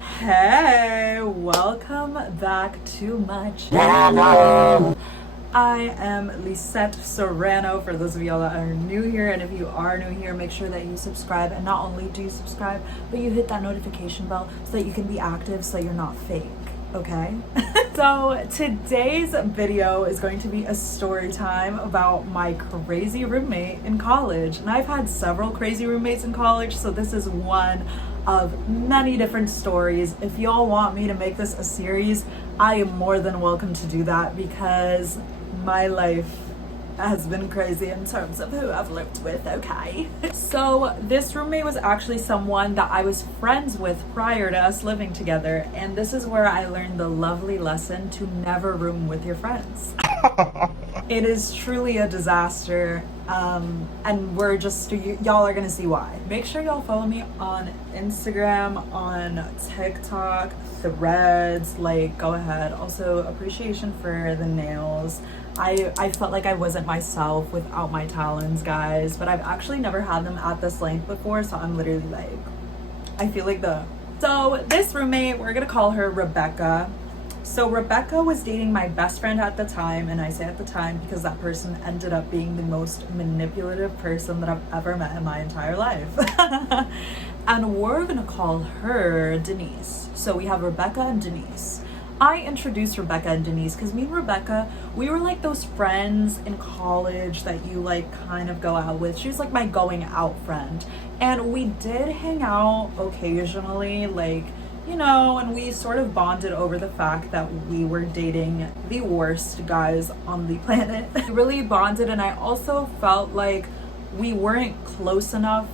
Hey, welcome back to my channel. I am Lisette Serrano for those of y'all that are new here, and if you are new here, make sure that you subscribe, and not only do you subscribe, but you hit that notification bell so that you can be active, so you're not fake, okay? So today's video is going to be a story time about my crazy roommate in college, and I've had several crazy roommates in college, so this is one of many different stories. If y'all want me to make this a series, I am more than welcome to do that, because my life has been crazy in terms of who I've lived with, okay? So this roommate was actually someone that I was friends with prior to us living together, and this is where I learned the lovely lesson to never room with your friends. It is truly a disaster, and we're just, y'all are gonna see why. Make sure y'all follow me on Instagram, on TikTok, Threads, like, go ahead. Also, appreciation for the nails. I felt like I wasn't myself without my talons, guys, but I've actually never had them at this length before, so I'm literally like, I feel like So this roommate, we're gonna call her Rebecca. So Rebecca was dating my best friend at the time, and I say at the time because that person ended up being the most manipulative person that I've ever met in my entire life. And we're gonna call her Denise. So we have Rebecca and Denise. I introduced Rebecca and Denise because me and Rebecca, we were like those friends in college that you like kind of go out with. She was like my going out friend. And we did hang out occasionally, like, you know, and we sort of bonded over the fact that we were dating the worst guys on the planet. We really bonded, and I also felt like we weren't close enough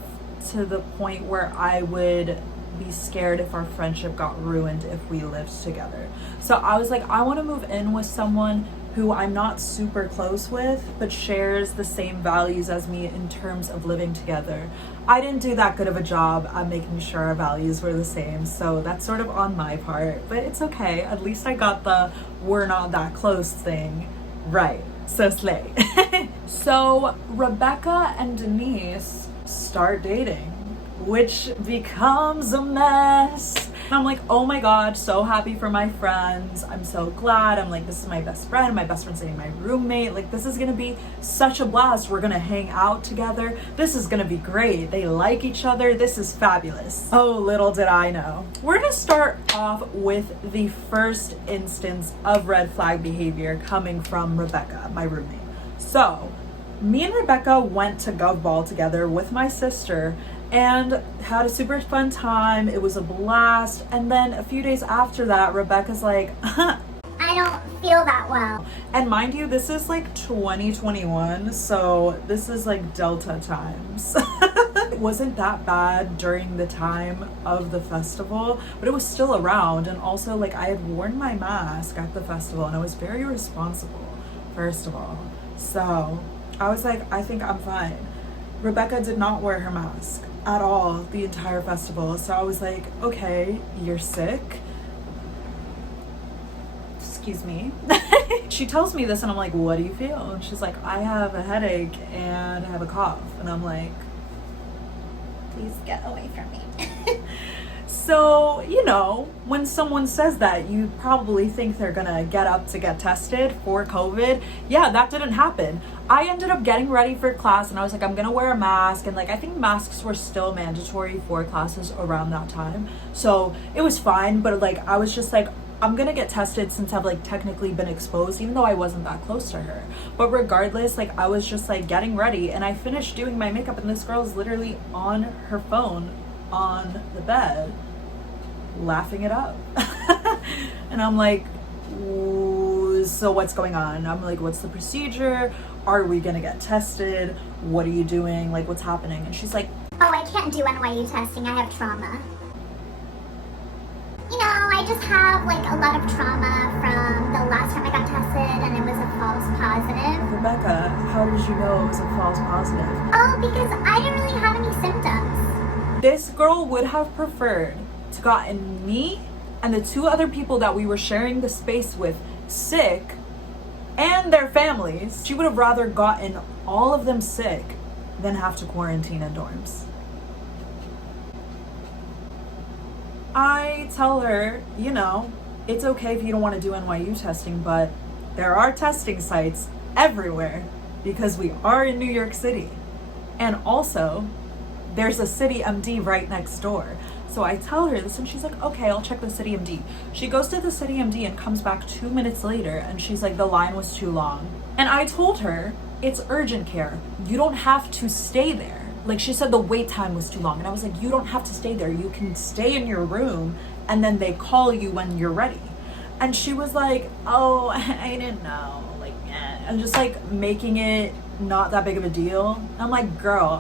to the point where I would be scared if our friendship got ruined if we lived together. So I was like, I want to move in with someone who I'm not super close with, but shares the same values as me in terms of living together. I didn't do that good of a job at making sure our values were the same, so that's sort of on my part, but it's okay. At least I got the we're not that close thing right. So slay. So Rebecca and Denise start dating, which becomes a mess. And I'm like, oh my God, so happy for my friends. I'm so glad. I'm like, this is my best friend. My best friend's dating my roommate. Like, this is gonna be such a blast. We're gonna hang out together. This is gonna be great. They like each other. This is fabulous. Oh, little did I know. We're gonna start off with the first instance of red flag behavior coming from Rebecca, my roommate. So, me and Rebecca went to Gov Ball together with my sister and had a super fun time. It was a blast. And then a few days after that, Rebecca's like, I don't feel that well. And mind you, this is like 2021, so this is like Delta times. It wasn't that bad during the time of the festival, but it was still around. And also, like, I had worn my mask at the festival, and I was very responsible, first of all. So I was like, I think I'm fine. Rebecca did not wear her mask at all the entire festival. So I was like, okay, you're sick. Excuse me. She tells me this, and I'm like, what do you feel? And she's like, I have a headache and I have a cough. And I'm like, please get away from me. So, you know, when someone says that, you probably think they're gonna get up to get tested for COVID. Yeah, that didn't happen. I ended up getting ready for class, and I was like, I'm gonna wear a mask. And like, I think masks were still mandatory for classes around that time. So it was fine, but like, I was just like, I'm gonna get tested since I've like technically been exposed, even though I wasn't that close to her. But regardless, like, I was just like getting ready, and I finished doing my makeup, and this girl's literally on her phone on the bed, laughing it up. And I'm like, so what's going on? I'm like, what's the procedure? Are we gonna get tested? What are you doing? Like, what's happening? And she's like, oh, I can't do NYU testing. I have trauma. You know, I just have like a lot of trauma from the last time I got tested, and it was a false positive. Rebecca, how did you know it was a false positive? Oh, because I didn't really have any symptoms. This girl would have preferred to gotten me and the two other people that we were sharing the space with sick, and their families. She would have rather gotten all of them sick than have to quarantine in dorms. I tell her, you know, it's okay if you don't want to do NYU testing, but there are testing sites everywhere because we are in New York City. And also, there's a City MD right next door. So I tell her this and she's like, okay, I'll check the City MD. She goes to the City MD and comes back 2 minutes later and she's like, the line was too long. And I told her, it's urgent care. You don't have to stay there. Like, she said the wait time was too long. And I was like, you don't have to stay there. You can stay in your room and then they call you when you're ready. And she was like, oh, I didn't know. Like, and just like making it not that big of a deal. I'm like, girl,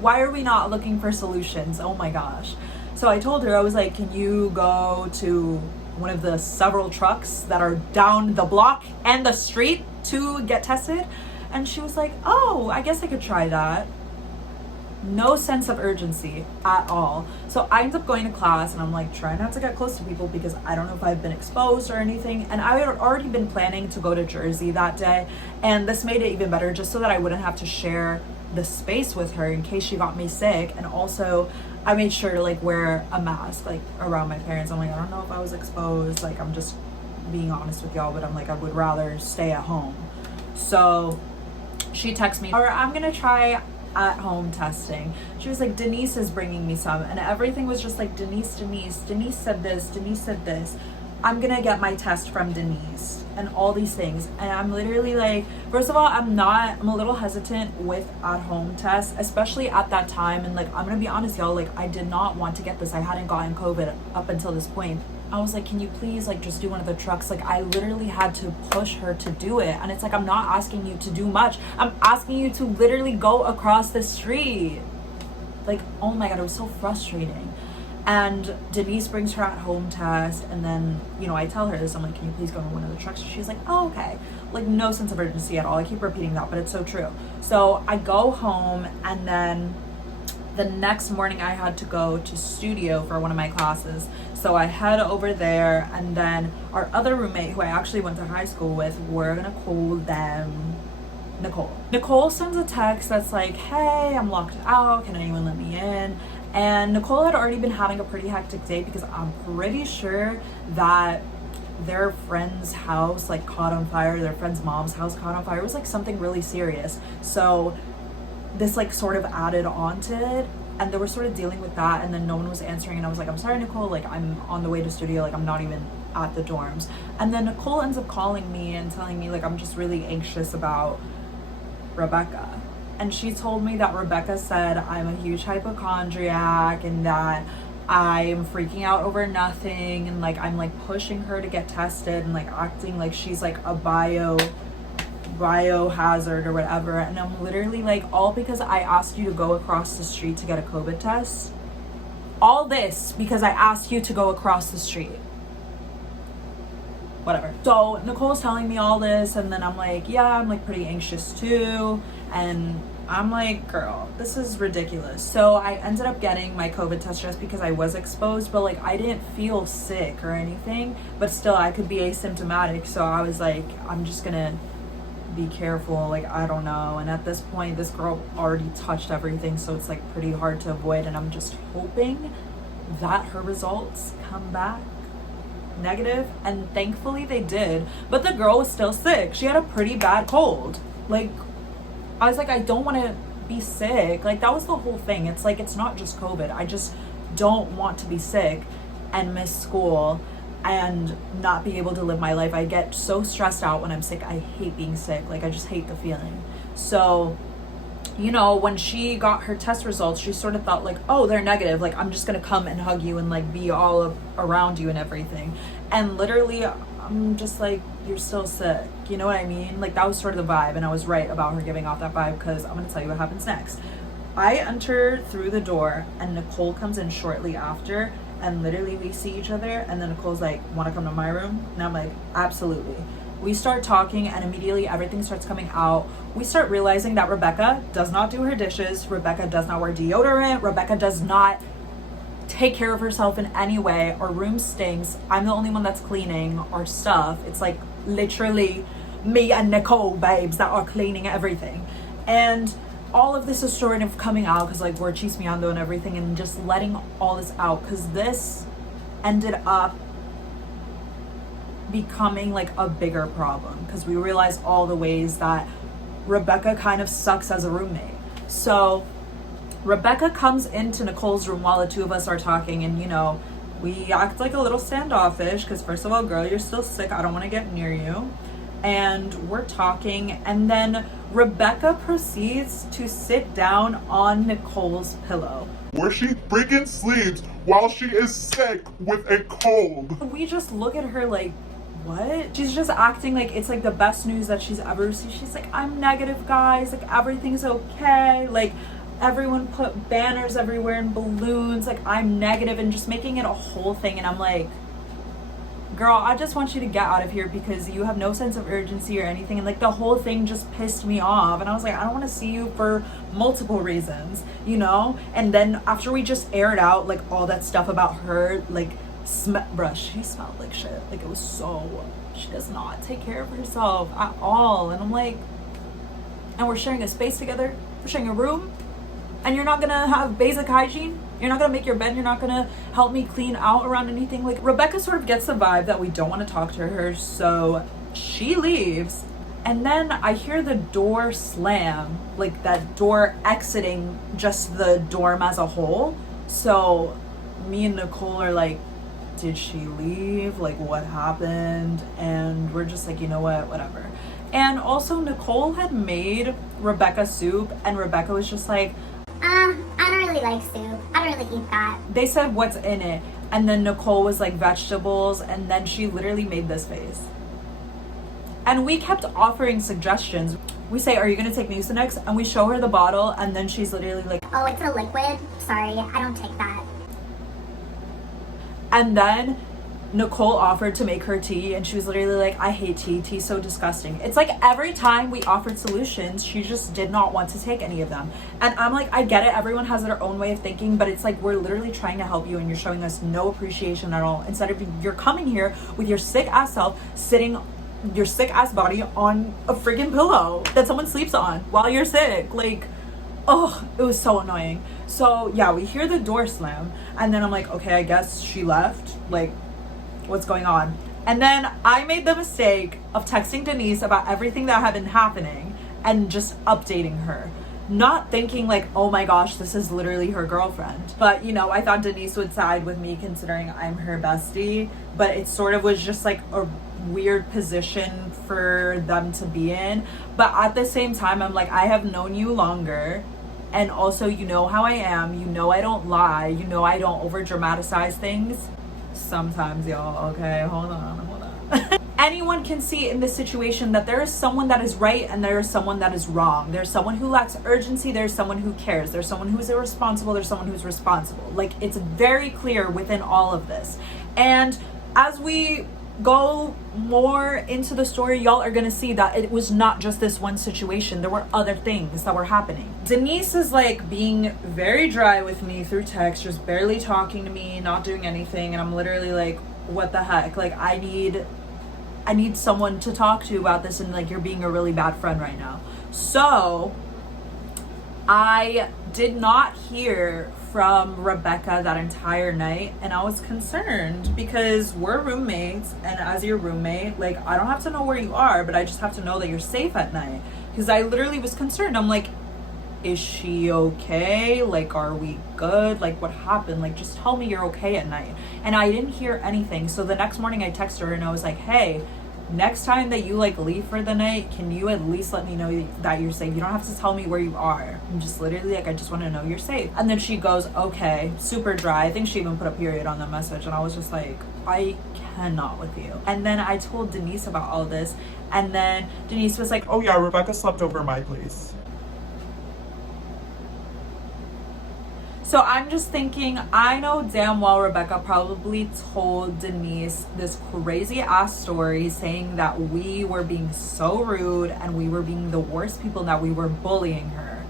why are we not looking for solutions? Oh my gosh. So I told her, I was like, can you go to one of the several trucks that are down the block and the street to get tested? And she was like, oh, I guess I could try that. No sense of urgency at all. So I end up going to class and I'm like trying not to get close to people because I don't know if I've been exposed or anything. And I had already been planning to go to Jersey that day. And this made it even better just so that I wouldn't have to share the space with her in case she got me sick. And also I made sure to like wear a mask like around my parents. I'm like, I don't know if I was exposed. Like, I'm just being honest with y'all, but I'm like, I would rather stay at home. So she texted me, or I'm gonna try at home testing. She was like, Denise is bringing me some, and everything was just like, Denise said this, I'm gonna get my test from Denise, and all these things. And I'm literally like, first of all, I'm a little hesitant with at home tests, especially at that time. And like, I'm gonna be honest, y'all, like, I did not want to get this. I hadn't gotten COVID up until this point. I was like, can you please like just do one of the trucks? Like, I literally had to push her to do it. And it's like, I'm not asking you to do much. I'm asking you to literally go across the street. Like, oh my God, it was so frustrating. And Denise brings her at home test. And then, you know, I tell her this. I'm like, can you please go to one of the trucks? She's like, oh, okay. Like, no sense of urgency at all. I keep repeating that, but it's so true. So I go home, and then the next morning I had to go to studio for one of my classes. So I head over there, and then our other roommate, who I actually went to high school with, we're gonna call them Nicole. Nicole sends a text that's like, hey, I'm locked out. Can anyone let me in? And Nicole had already been having a pretty hectic day because I'm pretty sure that their friend's house like caught on fire. Their friend's mom's house caught on fire. It was like something really serious. So this like sort of added on to it, and they were sort of dealing with that, and then no one was answering, and I was like, I'm sorry, Nicole, like, I'm on the way to studio, like, I'm not even at the dorms. And then Nicole ends up calling me and telling me like, I'm just really anxious about Rebecca. And she told me that Rebecca said I'm a huge hypochondriac and that I am freaking out over nothing, and like I'm like pushing her to get tested and like acting like she's like a biohazard or whatever. And I'm literally like, all because I asked you to go across the street to get a COVID test. All this because I asked you to go across the street. Whatever. So Nicole's telling me all this, and then I'm like, yeah, I'm like pretty anxious too. And I'm like, girl, this is ridiculous. So I ended up getting my COVID test just because I was exposed, but like I didn't feel sick or anything, but still I could be asymptomatic. So I was like, I'm just gonna be careful, like, I don't know. And at this point, this girl already touched everything, so it's like pretty hard to avoid. And I'm just hoping that her results come back negative, and thankfully they did. But the girl was still sick. She had a pretty bad cold. Like, I was like, I don't want to be sick. Like, that was the whole thing. It's like, it's not just COVID. I just don't want to be sick and miss school and not be able to live my life. I get so stressed out when I'm sick. I hate being sick. Like, I just hate the feeling. So, you know, when she got her test results, she sort of thought like, oh, they're negative. Like, I'm just going to come and hug you and like be all around you and everything. And literally, I'm just like, you're still sick. You know what I mean? Like, that was sort of the vibe. And I was right about her giving off that vibe, because I'm going to tell you what happens next. I enter through the door and Nicole comes in shortly after, and literally we see each other, and then Nicole's like, want to come to my room? And I'm like, absolutely. We start talking, and immediately everything starts coming out. We start realizing that Rebecca does not do her dishes. Rebecca does not wear deodorant. Rebecca does not take care of herself in any way. Our room stinks. I'm the only one that's cleaning our stuff. It's like literally me and Nicole, babes, that are cleaning everything. And all of this is sort of coming out because like we're chismeando and everything, and just letting all this out, because this ended up becoming like a bigger problem because we realized all the ways that Rebecca kind of sucks as a roommate. So Rebecca comes into Nicole's room while the two of us are talking, and you know, we act like a little standoffish because first of all, girl, you're still sick, I don't want to get near you. And we're talking, and then Rebecca proceeds to sit down on Nicole's pillow, where she freaking sleeps while she is sick with a cold. we just look at her like, what? She's just acting like it's like the best news that she's ever received. She's like, I'm negative, guys, like everything's okay, like everyone put banners everywhere and balloons, like I'm negative, and just making it a whole thing. And I'm like, girl, I just want you to get out of here because you have no sense of urgency or anything. And like the whole thing just pissed me off, and I was like, I don't want to see you for multiple reasons, you know. And then after we just aired out like all that stuff about her, like bruh, she smelled like shit. Like it was so, she does not take care of herself at all. And I'm like, and we're sharing a space together, we're sharing a room, and you're not gonna have basic hygiene? You're not gonna make your bed, you're not gonna help me clean out around anything? Like Rebecca sort of gets the vibe that we don't want to talk to her, so she leaves. And then I hear the door slam, like that door exiting just the dorm as a whole. So me and Nicole are like, did she leave? Like what happened? And we're just like, you know what, whatever. And also Nicole had made Rebecca soup, and Rebecca was just like, I don't really like soup. I don't really eat that. they said what's in it, and then Nicole was like vegetables, and then she literally made this face. And we kept offering suggestions. We say, are you gonna take Mucinex? And we show her the bottle, and then she's literally like, Oh, it's a liquid? Sorry, I don't take that. and then Nicole offered to make her tea, and she was literally like, I hate tea. Tea's so disgusting. It's like every time we offered solutions, she just did not want to take any of them. And I'm like, I get it. Everyone has their own way of thinking, but it's like we're literally trying to help you, and you're showing us no appreciation at all. Instead of you're coming here with your sick ass self, sitting your sick ass body on a freaking pillow that someone sleeps on while you're sick. Like, oh, it was so annoying. So yeah, we hear the door slam, and then I'm like, okay, I guess she left. Like, what's going on? And then I made the mistake of texting Denise about everything that had been happening and just updating her, not thinking like, oh my gosh, this is literally her girlfriend. But you know, I thought Denise would side with me considering I'm her bestie, but it sort of was just like a weird position for them to be in. But at the same time, I'm like, I have known you longer, and also you know how I am, you know I don't lie, you know I don't over dramatize things sometimes, y'all. Okay, hold on. Anyone can see in this situation that there is someone that is right and there is someone that is wrong. There's someone who lacks urgency, there's someone who cares, there's someone who's irresponsible, there's someone who's responsible. Like, it's very clear within all of this. And as we go more into the story, y'all are gonna see that it was not just this one situation. There were other things that were happening. Denise is like being very dry with me through text, just barely talking to me, not doing anything, and I'm literally like, what the heck? Like, I need someone to talk to about this, and like, you're being a really bad friend right now. So I did not hear from Rebecca that entire night, and I was concerned because we're roommates, and as your roommate, like, I don't have to know where you are, but I just have to know that you're safe at night, because I literally was concerned. I'm like, is she okay? Like, are we good? Like, what happened? Like, just tell me you're okay at night. And I didn't hear anything. So the next morning I texted her and I was like, hey, next time that you like leave for the night, can you at least let me know that you're safe? You don't have to tell me where you are. I'm just literally like, I just want to know you're safe. And then she goes, okay, super dry. I think she even put a period on the message, and I was just like, I cannot with you. And then I told Denise about all this, and then Denise was like, Oh yeah, Rebecca slept over my place. so I'm just thinking, I know damn well Rebecca probably told Denise this crazy ass story saying that we were being so rude and we were being the worst people, and that we were bullying her.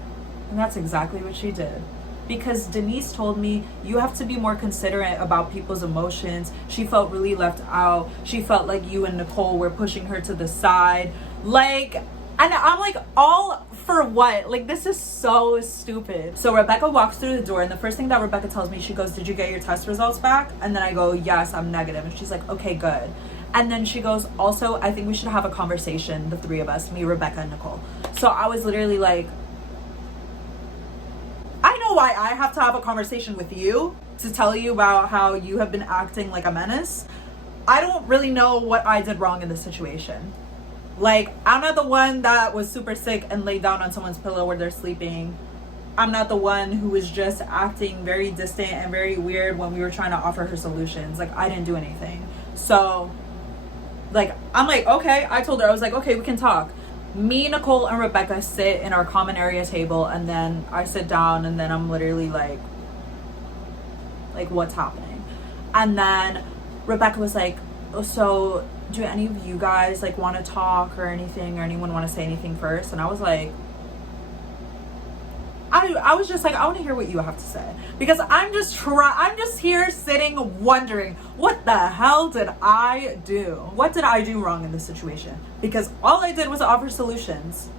And that's exactly what she did. Because Denise told me, you have to be more considerate about people's emotions. She felt really left out. She felt like you and Nicole were pushing her to the side. Like, and I'm like, all for what? Like, this is so stupid. So Rebecca walks through the door, and the first thing that Rebecca tells me, she goes, did you get your test results back? And then I go, yes, I'm negative. And she's like, okay, good. And then she goes, also, I think we should have a conversation, the three of us, me, Rebecca, and Nicole. So I was literally like, I know why I have to have a conversation with you to tell you about how you have been acting like a menace. I don't really know what I did wrong in this situation. Like, I'm not the one that was super sick and laid down on someone's pillow where they're sleeping. I'm not the one who was just acting very distant and very weird when we were trying to offer her solutions. Like, I didn't do anything. So, like, I'm like, okay. I told her, I was like, okay, we can talk. Me, Nicole, and Rebecca sit in our common area table, and then I sit down, and then I'm literally like, what's happening? And then Rebecca was like, oh, so do any of you guys like want to talk or anything, or anyone want to say anything first? And I was like, I was just like, I want to hear what you have to say, because I'm just here sitting wondering, what the hell did I do? What did I do wrong in this situation? Because all I did was offer solutions.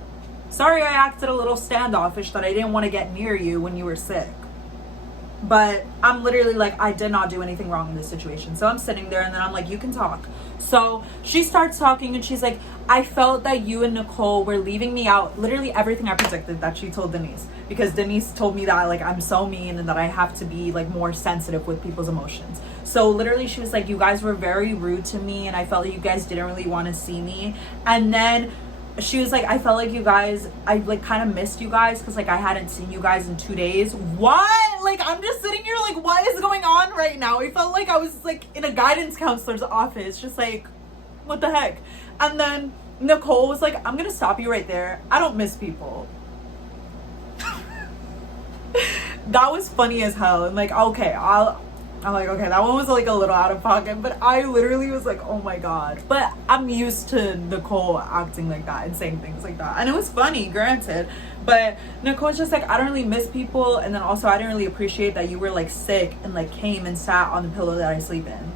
Sorry, I acted a little standoffish that I didn't want to get near you when you were sick. But I'm literally like, I did not do anything wrong in this situation. So I'm sitting there, and then I'm like, you can talk. So she starts talking, and she's like, I felt that you and Nicole were leaving me out. Literally everything I predicted that she told Denise. Because Denise told me that like I'm so mean and that I have to be like more sensitive with people's emotions. So literally she was like, you guys were very rude to me, and I felt like you guys didn't really want to see me. And then she was like, I felt like you guys, I like kind of missed you guys because like I hadn't seen you guys in 2 days. What? Like, I'm just sitting here like, what is going on right now? I felt like I was like in a guidance counselor's office, just like, what the heck? And then Nicole was like, I'm gonna stop you right there. I don't miss people. That was funny as hell. And like, okay, I'm like, okay, that one was like a little out of pocket, but I literally was like, oh my god. But I'm used to Nicole acting like that and saying things like that, and it was funny, granted. But Nicole's just like, I don't really miss people, and then also I didn't really appreciate that you were like sick and like came and sat on the pillow that I sleep in.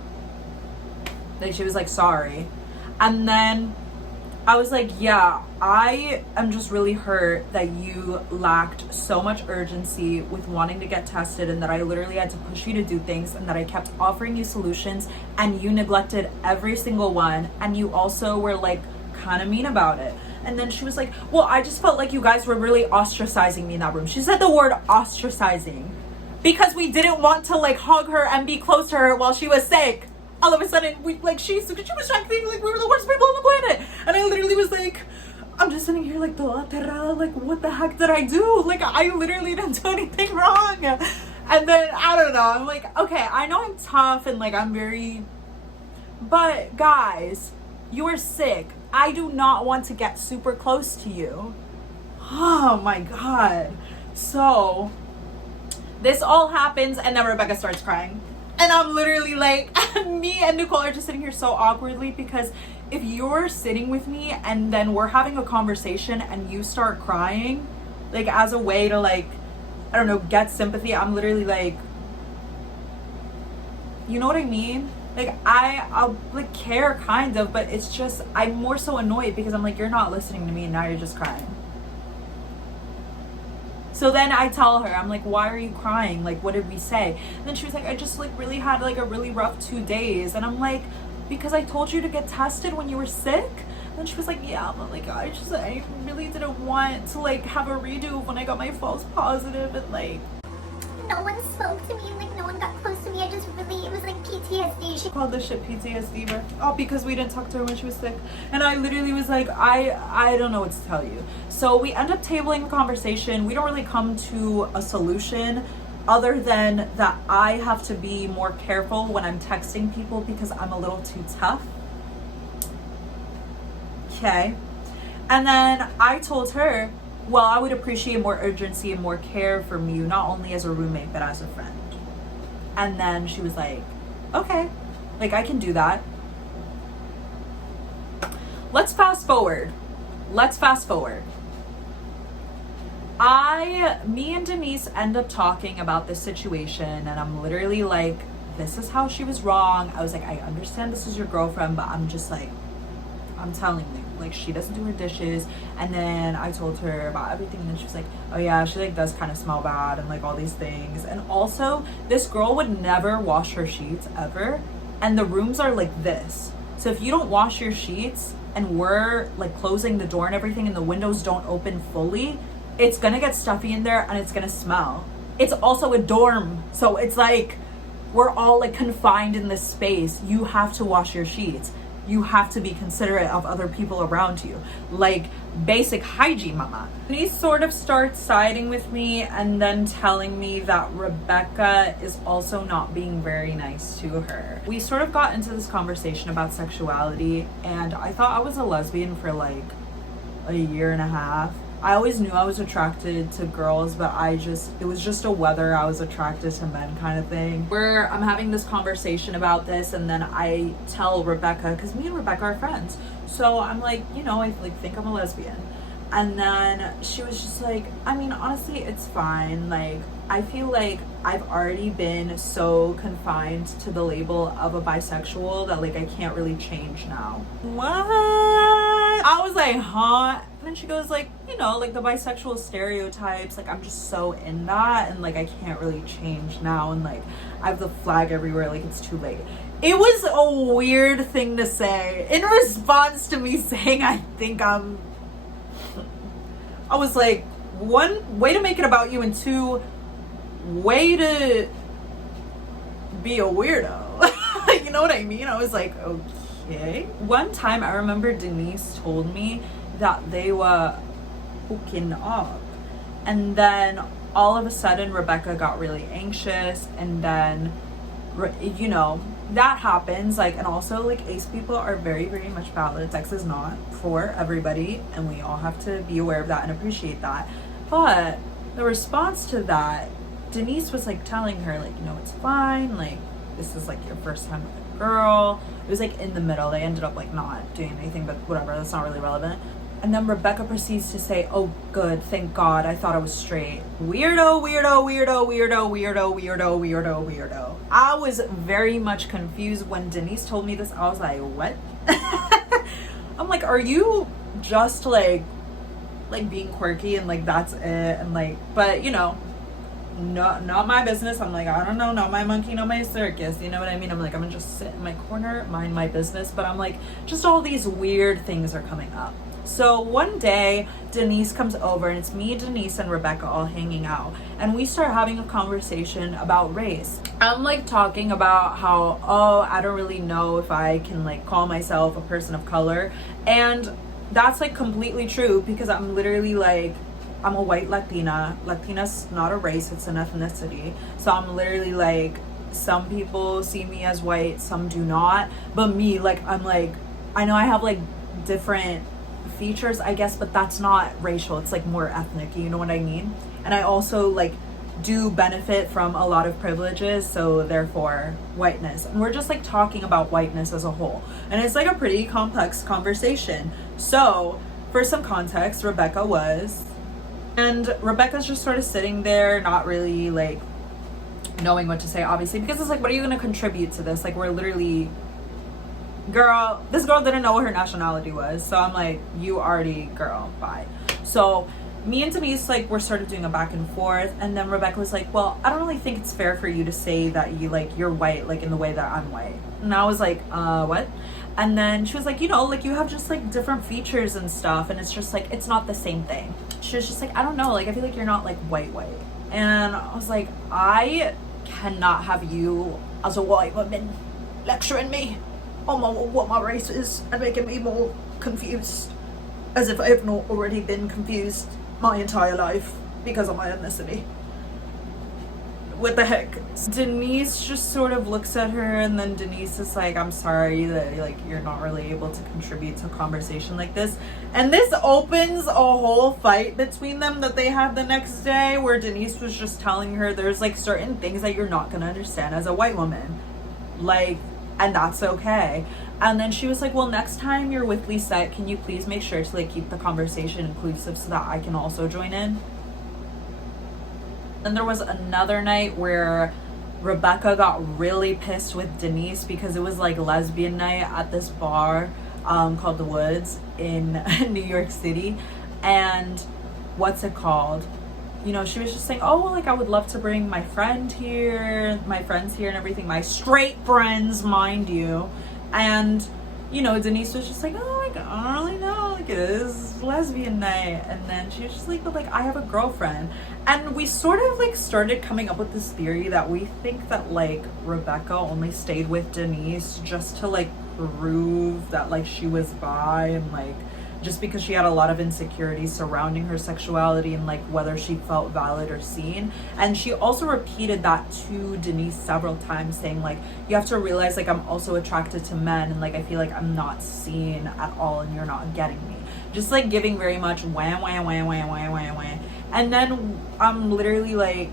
Like, she was like, sorry. And then I was like, yeah, I am just really hurt that you lacked so much urgency with wanting to get tested, and that I literally had to push you to do things, and that I kept offering you solutions and you neglected every single one, and you also were like kind of mean about it. And then she was like, well, I just felt like you guys were really ostracizing me in that room. She said the word ostracizing because we didn't want to like hug her and be close to her while she was sick. All of a sudden, she was trying to think like we were the worst people on the planet. And I literally was like, I'm just sitting here like, like, what the heck did I do? Like, I literally didn't do anything wrong. And then, I don't know, I'm like, okay, I know I'm tough and like I'm very, but guys, you're sick. I do not want to get super close to you. Oh my god. So this all happens, and then Rebecca starts crying. And I'm literally like, me and Nicole are just sitting here so awkwardly, because if you're sitting with me and then we're having a conversation and you start crying, like as a way to like, I don't know, get sympathy, I'm literally like, you know what I mean? Like, I'll like care kind of, but it's just, I'm more so annoyed because I'm like, you're not listening to me and now you're just crying. So then I tell her, I'm like, why are you crying? Like, what did we say? And then she was like, I just like really had like a really rough 2 days. And I'm like, because I told you to get tested when you were sick? And then she was like, yeah, but like, I really didn't want to like have a redo when I got my false positive, and like, No one spoke to me, like no one got close to me. I just really, it was like PTSD. She called this shit PTSD, but all because we didn't talk to her when she was sick. And I literally was like, I don't know what to tell you. So we end up tabling the conversation. We don't really come to a solution other than that I have to be more careful when I'm texting people because I'm a little too tough. Okay. And then I told her, well, I would appreciate more urgency and more care from you, not only as a roommate, but as a friend. And then she was like, okay, like I can do that. Let's fast forward. Me and Denise end up talking about this situation, and I'm literally like, this is how she was wrong. I was like, I understand this is your girlfriend, but I'm just like, I'm telling you, like she doesn't do her dishes. And then I told her about everything, and then she was like, oh yeah, she like does kind of smell bad and like all these things. And also this girl would never wash her sheets ever, and the rooms are like this. So if you don't wash your sheets and we're like closing the door and everything and the windows don't open fully, it's gonna get stuffy in there and it's gonna smell. It's also a dorm, so it's like we're all like confined in this space. You have to wash your sheets. You have to be considerate of other people around you. Like basic hygiene, mama. He sort of starts siding with me and then telling me that Rebecca is also not being very nice to her. We sort of got into this conversation about sexuality, and I thought I was a lesbian for like a year and a half. I always knew I was attracted to girls, but it was just a whether I was attracted to men kind of thing. Where I'm having this conversation about this, and then I tell Rebecca, because me and Rebecca are friends. So I'm like, you know, I like think I'm a lesbian. And then she was just like, I mean, honestly, it's fine. Like, I feel like I've already been so confined to the label of a bisexual that like I can't really change now. What? I was like, huh? And then she goes like, you know, like the bisexual stereotypes, like I'm just so in that, and like I can't really change now, and like I have the flag everywhere, like it's too late. It was a weird thing to say in response to me saying I was like, one, way to make it about you, and two, way to be a weirdo. You know what I mean? I was like, okay. One time I remember Denise told me that they were hooking up, and then all of a sudden Rebecca got really anxious, and then, you know, that happens. Like, and also like ace people are very, very much valid. Sex is not for everybody, and we all have to be aware of that and appreciate that. But the response to that, Denise was like telling her like, you know, it's fine, like this is like your first time with a girl. It was like in the middle. They ended up like not doing anything, but whatever, that's not really relevant. And then Rebecca proceeds to say, oh good, thank God, I thought I was straight. Weirdo, weirdo, weirdo, weirdo, weirdo, weirdo, weirdo, weirdo. I was very much confused when Denise told me this. I was like, what? I'm like, are you just like being quirky and like that's it? And like, but you know, not my business. I'm like, I don't know, not my monkey, not my circus, you know what I mean? I'm like, I'm gonna just sit in my corner, mind my business. But I'm like, just all these weird things are coming up. So one day Denise comes over, and it's me, Denise, and Rebecca all hanging out, and we start having a conversation about race. I'm like talking about how, oh, I don't really know if I can like call myself a person of color, and that's like completely true, because I'm literally like, I'm a white Latina. Latina's not a race, it's an ethnicity. So I'm literally like, some people see me as white, some do not. But me, like, I'm like, I know I have like different features, I guess, but that's not racial. It's like more ethnic, you know what I mean? And I also like do benefit from a lot of privileges, so therefore whiteness. And we're just like talking about whiteness as a whole. And it's like a pretty complex conversation. So for some context, Rebecca's just sort of sitting there, not really like knowing what to say, obviously, because it's like, what are you going to contribute to this? Like, we're literally, this girl didn't know what her nationality was. So I'm like, you already, girl, bye. So me and Denise, like, we're sort of doing a back and forth. And then Rebecca was like, well, I don't really think it's fair for you to say that you're white, like in the way that I'm white. And I was like, what? And then she was like, you know, like you have just like different features and stuff. And it's just like, it's not the same thing. She was just like, I don't know. Like, I feel like you're not like white. And I was like, I cannot have you as a white woman lecturing me on what my race is and making me more confused, as if I have not already been confused my entire life because of my ethnicity. What the heck? Denise just sort of looks at her, and then Denise is like, I'm sorry that like you're not really able to contribute to a conversation like this. And this opens a whole fight between them that they had the next day, where Denise was just telling her there's like certain things that you're not gonna understand as a white woman, like, and that's okay. And then she was like, well, next time you're with Lisette, can you please make sure to like keep the conversation inclusive so that I can also join in? Then there was another night where Rebecca got really pissed with Denise because it was like lesbian night at this bar. called The Woods in New York City. And what's it called? You know, she was just saying, oh, like, I would love to bring my friends here and everything, my straight friends, mind you. And, you know, Denise was just like, oh, like, I don't really know, like, it is lesbian night. And then she was just like, but, like, I have a girlfriend. And we sort of, like, started coming up with this theory that we think that, like, Rebecca only stayed with Denise just to, like, prove that, like, she was bi, and, like, just because she had a lot of insecurities surrounding her sexuality and like whether she felt valid or seen. And she also repeated that to Denise several times, saying like, you have to realize, like, I'm also attracted to men, and like I feel like I'm not seen at all and you're not getting me. Just like giving very much wham wham wham wham wham wham wham. And then I'm literally like,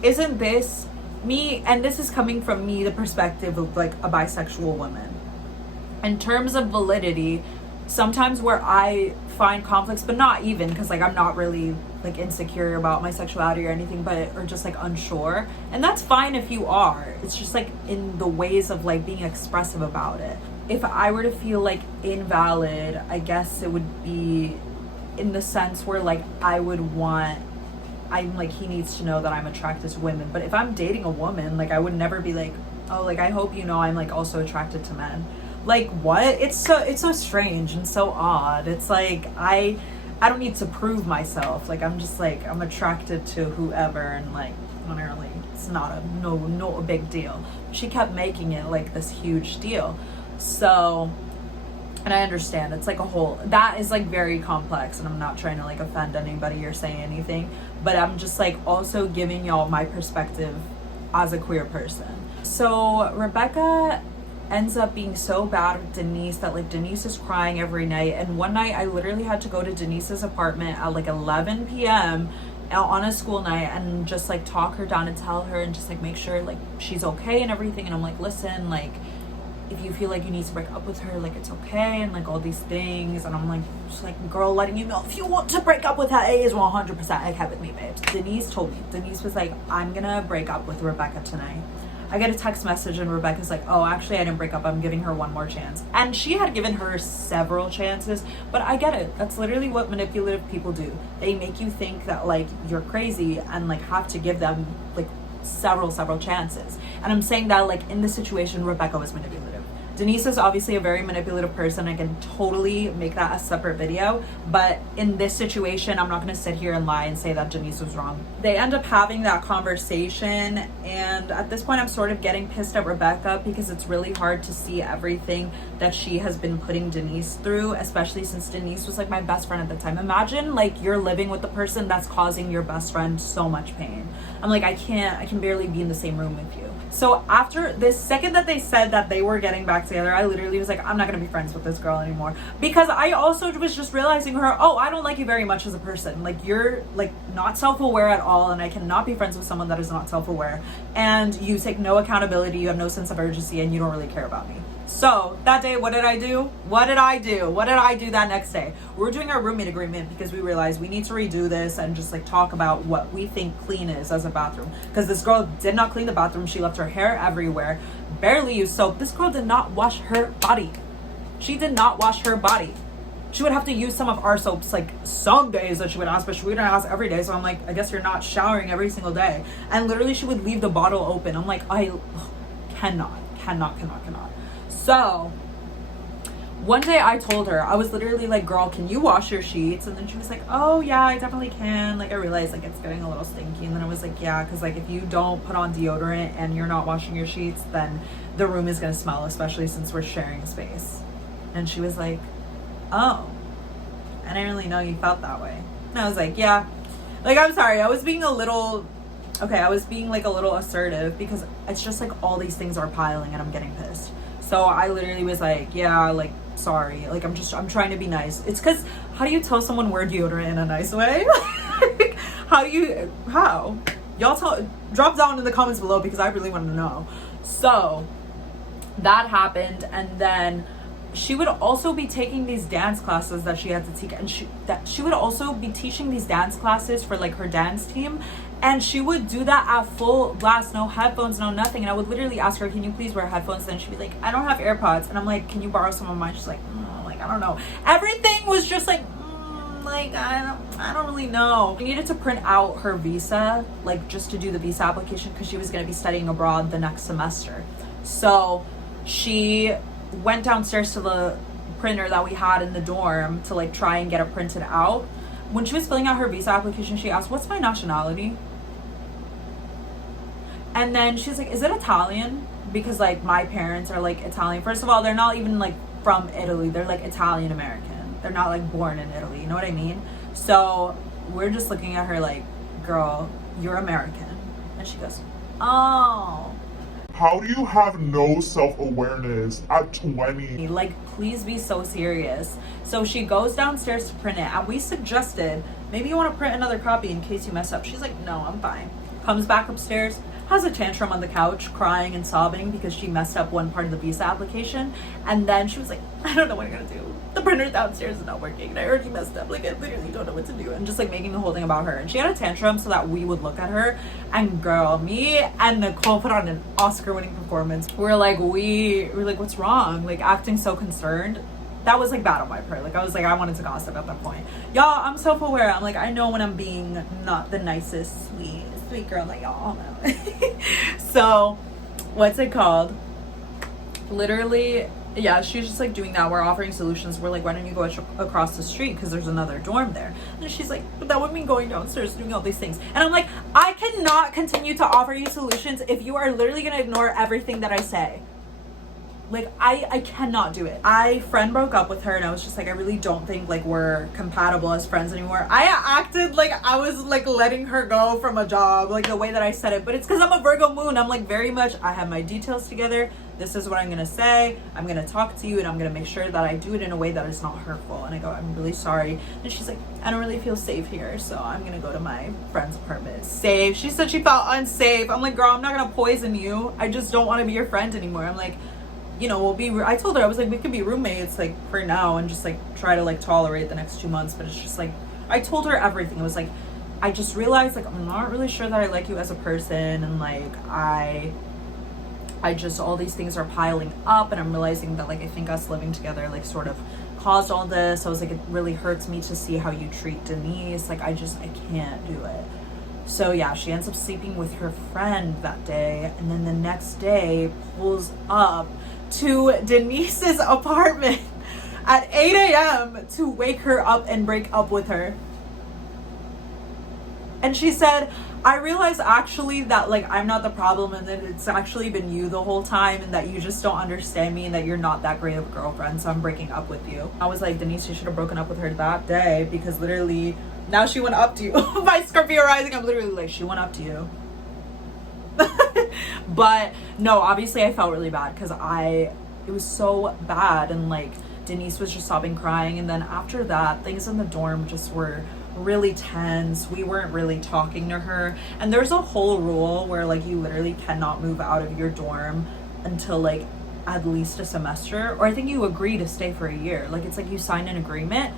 isn't this me? And this is coming from me, the perspective of like a bisexual woman. In terms of validity, sometimes where I find conflicts, but not even, because like I'm not really like insecure about my sexuality or anything, but or just like unsure, and that's fine if you are. It's just like in the ways of like being expressive about it. If I were to feel like invalid, I guess it would be in the sense where like I'm like, he needs to know that I'm attracted to women. But if I'm dating a woman, like I would never be like, oh, like I hope you know I'm like also attracted to men. Like, what? It's so strange and so odd. It's like I don't need to prove myself. Like, I'm just like, I'm attracted to whoever, and like literally it's not a big deal. She kept making it like this huge deal. So, and I understand it's like a whole, that is like very complex, and I'm not trying to like offend anybody or say anything, but I'm just like also giving y'all my perspective as a queer person. So Rebecca ends up being so bad with Denise that like Denise is crying every night. And one night I literally had to go to Denise's apartment at like 11 p.m. on a school night and just like talk her down and tell her and just like make sure like she's okay and everything. And I'm like, listen, like if you feel like you need to break up with her, like it's okay, and like all these things. And I'm like, just like, girl, letting you know, if you want to break up with her, it is 100% okay with me, babes. Denise told me, Denise was like, I'm gonna break up with Rebecca tonight. I get a text message and Rebecca's like, oh, actually I didn't break up, I'm giving her one more chance. And she had given her several chances, but I get it. That's literally what manipulative people do. They make you think that like you're crazy and like have to give them like several chances. And I'm saying that like in this situation, Rebecca was manipulative. Denise is obviously a very manipulative person. I can totally make that a separate video, but in this situation, I'm not going to sit here and lie and say that Denise was wrong. They end up having that conversation, and at this point I'm sort of getting pissed at Rebecca because it's really hard to see everything that she has been putting Denise through, especially since Denise was like my best friend at the time. Imagine like you're living with the person that's causing your best friend so much pain. I'm like, I can barely be in the same room with you. So after this second that they said that they were getting back together, I literally was like, I'm not gonna be friends with this girl anymore, because I also was just realizing I don't like you very much as a person. Like you're like not self-aware at all, and I cannot be friends with someone that is not self-aware, and you take no accountability, you have no sense of urgency, and you don't really care about me. So that day, what did I do that next day? We were doing our roommate agreement because we realized we need to redo this and just like talk about what we think clean is as a bathroom, because this girl did not clean the bathroom. She left her hair everywhere, barely used soap. This girl did not wash her body. She did not wash her body. She would have to use some of our soaps like some days that she would ask, but she wouldn't ask every day. So I'm like, I guess you're not showering every single day. And literally she would leave the bottle open. I'm like, I cannot. So one day I told her, I was literally like, girl, can you wash your sheets? And then she was like, oh yeah, I definitely can. Like I realized like it's getting a little stinky. And then I was like, yeah, because like if you don't put on deodorant and you're not washing your sheets, then the room is gonna smell, especially since we're sharing space. And she was like, oh, I didn't really know you felt that way. And I was like, yeah, like I'm sorry, I was being like a little assertive, because it's just like all these things are piling and I'm getting pissed. So I literally was like, yeah, like, sorry. Like, I'm trying to be nice. It's because, how do you tell someone wear deodorant in a nice way? How? Y'all drop down in the comments below, because I really want to know. So that happened. And then she would also be taking these dance classes that she had to take, and she would also be teaching these dance classes for like her dance team, and she would do that at full blast, no headphones, no nothing. And I would literally ask her, can you please wear headphones? Then she'd be like, I don't have AirPods. And I'm like, can you borrow some of mine? She's like, like, I don't know. Everything was just like, like, I don't really know. We needed to print out her visa, like just to do the visa application, because she was going to be studying abroad the next semester. So she went downstairs to the printer that we had in the dorm to like try and get it printed out. When she was filling out her visa application, she asked, what's my nationality? And then she's like, is it Italian? Because like my parents are like Italian. First of all, they're not even like from Italy. They're like Italian American. They're not like born in Italy. You know what I mean? So we're just looking at her like, girl, you're American. And she goes, oh. How do you have no self-awareness at 20? Like, please be so serious. So she goes downstairs to print it, and we suggested, maybe you want to print another copy in case you mess up. She's like, no, I'm fine. Comes back upstairs, has a tantrum on the couch, crying and sobbing because she messed up one part of the visa application. And then she was like, I don't know what I'm gonna do. The printer downstairs is not working, and I already messed up. Like, I literally don't know what to do. And just like making the whole thing about her. And she had a tantrum so that we would look at her. And girl, me and Nicole put on an Oscar-winning performance. We're like, what's wrong? Like, acting so concerned. That was like bad on my part. Like, I was like, I wanted to gossip at that point. Y'all, I'm self-aware. I'm like, I know when I'm being not the nicest, sweet girl that y'all know. So, what's it called? Literally, yeah, she's just like doing that. We're offering solutions. We're like, why don't you go across the street, because there's another dorm there. And she's like, but that would mean going downstairs doing all these things. And I'm like, I cannot continue to offer you solutions if you are literally gonna ignore everything that I say. Like, I cannot do it. I friend broke up with her, and I was just like, I really don't think like we're compatible as friends anymore. I acted like I was like letting her go from a job, like the way that I said it, but it's because I'm a Virgo moon. I'm like, very much, I have my details together. This is what I'm gonna say. I'm gonna talk to you, and I'm gonna make sure that I do it in a way that is not hurtful. And I go, I'm really sorry. And she's like, I don't really feel safe here, so I'm gonna go to my friend's apartment. Safe. She said she felt unsafe. I'm like, girl, I'm not gonna poison you. I just don't want to be your friend anymore. I'm like, you know, I told her, I was like, we could be roommates like for now and just like try to like tolerate the next 2 months. But it's just like, I told her everything. It was like, I just realized like I'm not really sure that I like you as a person, and like I just, all these things are piling up, and I'm realizing that like I think us living together like sort of caused all this. I was like, it really hurts me to see how you treat Denise. Like, I can't do it. So yeah, she ends up sleeping with her friend that day, and then the next day pulls up to Denise's apartment at 8 a.m. to wake her up and break up with her. And she said, I realized actually that like I'm not the problem, and that it's actually been you the whole time, and that you just don't understand me, and that you're not that great of a girlfriend, so I'm breaking up with you. I was like, Denise, you should have broken up with her that day, because literally now she went up to you. By Scorpio rising, I'm literally like, she went up to you. But no, obviously I felt really bad, because it was so bad, and like Denise was just sobbing, crying. And then after that, things in the dorm just were really tense. We weren't really talking to her, and there's a whole rule where like you literally cannot move out of your dorm until like at least a semester, or I think you agree to stay for a year. Like, it's like you sign an agreement.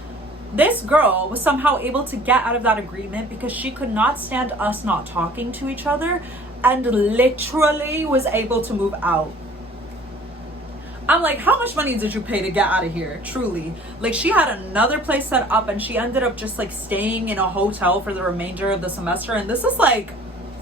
This girl was somehow able to get out of that agreement because she could not stand us not talking to each other, and literally was able to move out. I'm like, how much money did you pay to get out of here? Truly. Like, she had another place set up, and she ended up just like staying in a hotel for the remainder of the semester. And this is like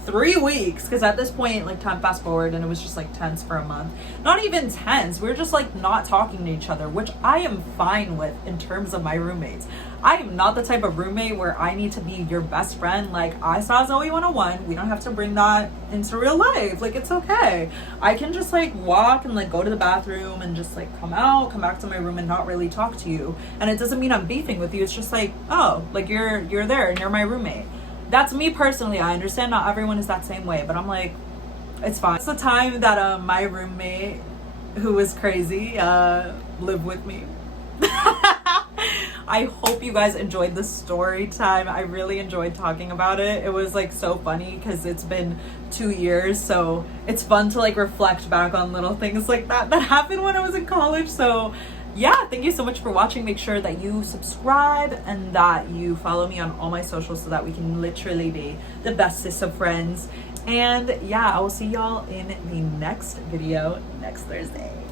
3 weeks, because at this point, like, time fast forward, and it was just like tense for a month. Not even tense, we were just like not talking to each other, which I am fine with in terms of my roommates. I am not the type of roommate where I need to be your best friend. Like, I saw Zoe 101. We don't have to bring that into real life. Like, it's okay. I can just like walk and like go to the bathroom and just like come back to my room and not really talk to you. And it doesn't mean I'm beefing with you. It's just like, oh, like you're there and you're my roommate. That's me personally. I understand not everyone is that same way, but I'm like, it's fine. It's the time that my roommate, who was crazy, lived with me. I hope you guys enjoyed the story time. I really enjoyed talking about it. It was like so funny because it's been 2 years, so it's fun to like reflect back on little things like that happened when I was in college. So yeah, thank you so much for watching. Make sure that you subscribe and that you follow me on all my socials so that we can literally be the bestest of friends. And yeah, I will see y'all in the next video next Thursday.